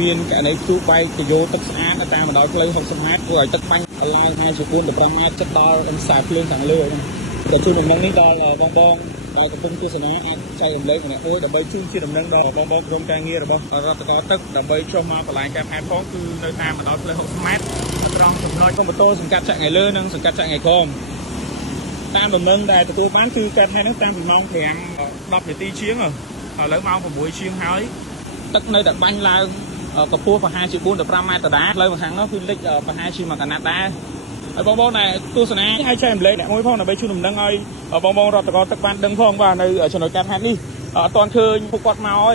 មានករណីទូបែកទៅយកទឹកស្អាតតាមបណ្ដោយផ្លូវ60 ម៉ែត្រព្រោះឲ្យទឹកបាញ់ឡើងហើយជា4-15 ម៉ែត្រចិត្តដល់អង្សាភ្លើងខាងលើហ្នឹងតែជួយដំណឹងនេះដល់បងដែលកំពុងទស្សនាអាចចែករំលែកម្នាក់មួយដើម្បីជូនជាដំណឹងដល់បងក្រុមការងាររបស់រដ្ឋកោទឹកដើម្បីចុះមកកន្លែងការផែនផងគឺនៅតាមបណ្ដោយផ្លូវ60 ម៉ែត្រត្រង់ចំណុចកុំបន្ទោសង្កាត់ចាក់ថ្ងៃលើនិងសង្កាត់ចាក់ថ្ងៃក្រោមតាមដំណឹងដែលទទួលបានគឺកើតហេតុហ្នឹងតាំងពីម៉ោង5 10 នាទីជាងឥឡូវម៉ោង6 ជាងហើយទឹកនៅតែបាញ់ឡើងកម្ពស់ប្រហែលជា4-15 ម៉ែត្រដដែលផ្លូវខាងនោះគឺលិចប្រហែលជាមួយកណាត់ដែរហើយបងដែលទស្សនាឲ្យចែករំលែកអ្នកមួយផងដើម្បីជួយដំណឹងឲ្យបងរដ្ឋកោទឹកបានដឹងផងបាទនៅចំណុចកើតហេតុនេះអត់ទាន់ឃើញពួកគាត់មកទេ